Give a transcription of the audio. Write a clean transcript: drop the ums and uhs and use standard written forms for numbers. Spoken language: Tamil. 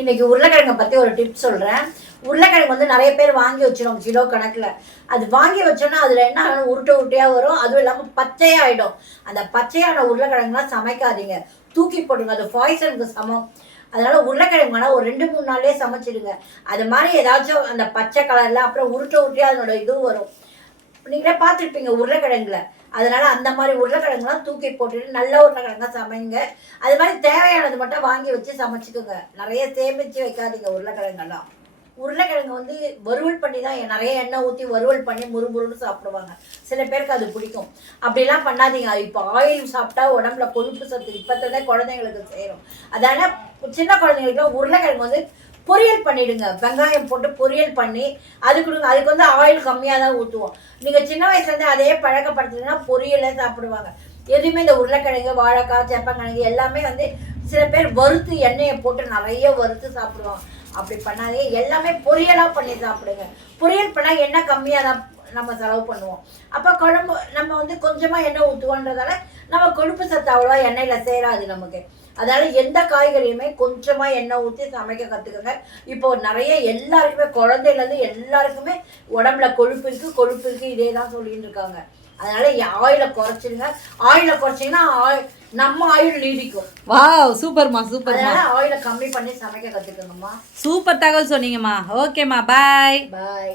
இன்னைக்கு உருளைக்கிழங்கை பற்றி ஒரு டிப்ஸ் சொல்கிறேன். உருளைக்கிழங்கு வந்து நிறைய பேர் வாங்கி வச்சிடும் கிலோ கணக்கில். அது வாங்கி வச்சோன்னா அதில் என்ன ஆகும், உருட்டை உருட்டையாக வரும். அதுவும் இல்லாமல் பச்சையாகிடும். அந்த பச்சையான உருளைக்கிழங்குலாம் சமைக்காதீங்க, தூக்கி போடுங்க. அது பாய்சனுக்கு சமம். அதனால் உருளைக்கிழங்கு வேணால் ஒரு 2-3 நாள்லேயே சமைச்சிடுங்க. அது மாதிரி ஏதாச்சும் அந்த பச்சை கலரில் அப்புறம் உருட்டை உருட்டையாக அதனோட இதுவும் வரும். நீங்களே பார்த்துருப்பீங்க உருளைக்கிழங்குல. அதனால் அந்த மாதிரி உருளைக்கிழங்குலாம் தூக்கி போட்டுட்டு நல்ல உருளைக்கிழங்கா சமைங்க. அது மாதிரி தேவையானது மட்டும் வாங்கி வச்சு சமைச்சிக்கோங்க. நிறைய சேமித்து வைக்காதீங்க உருளைக்கிழங்கெல்லாம். உருளைக்கிழங்கு வந்து வறுவல் பண்ணி தான் நிறைய எண்ணெய் ஊற்றி வறுவல் பண்ணி முறுமுறுன்னு சாப்பிடுவாங்க. சில பேருக்கு அது பிடிக்கும். அப்படிலாம் பண்ணாதீங்க. இப்போ ஆயில் சாப்பிட்டா உடம்புல கொழுப்பு சத்து இப்போத்தே குழந்தைங்களுக்கு சேரும். அதனால் சின்ன குழந்தைங்களுக்கு உருளைக்கிழங்கு வந்து பொரியல் பண்ணிவிடுங்க. வெங்காயம் போட்டு பொரியல் பண்ணி அது கொடுங்க. அதுக்கு வந்து ஆயில் கம்மியாக தான் ஊற்றுவோம். நீங்கள் சின்ன வயசுலேருந்து அதே பழக்கப்படுத்துனீங்கன்னா பொரியலே சாப்பிடுவாங்க. எதுவுமே இந்த உருளைக்கிழங்கு, வாழைக்காய், சேப்பங்கிழங்கு எல்லாமே வந்து சில பேர் வறுத்து எண்ணெயை போட்டு நிறைய வறுத்து சாப்பிடுவாங்க. அப்படி பண்ணாதே, எல்லாமே பொரியலாக பண்ணி சாப்பிடுங்க. பொரியல் பண்ணால் எண்ணெய் கம்மியாக தான் நம்ம செலவு பண்ணுவோம். அப்போ குழம்பு நம்ம வந்து கொஞ்சமாக எண்ணெய் ஊற்றுவோன்றதால நம்ம கொழுப்பு சத்து அவ்வளோ எண்ணெயில் சேராது நமக்கு. அதனால் எந்த காய்கறியுமே கொஞ்சமாக எண்ணெய் ஊற்றி சமைக்க கற்றுக்கோங்க. இப்போ நிறைய எல்லாருக்குமே குழந்தையிலேருந்து எல்லாருக்குமே உடம்புல கொழுப்பு இருக்குது இதே தான் சொல்லிட்டு இருக்காங்க. அதனால் ஆயிலை குறைச்சிடுங்க. ஆயிலை குறைச்சிங்கன்னா நம்ம ஆயில் நீடிக்கும். வாவ், சூப்பர்மா சூப்பர். அதனால் ஆயிலை கம்மி பண்ணி சமைக்க கற்றுக்கோங்கம்மா. சூப்பர் தகவல் சொன்னீங்கம்மா. ஓகேம்மா, பாய் பாய்.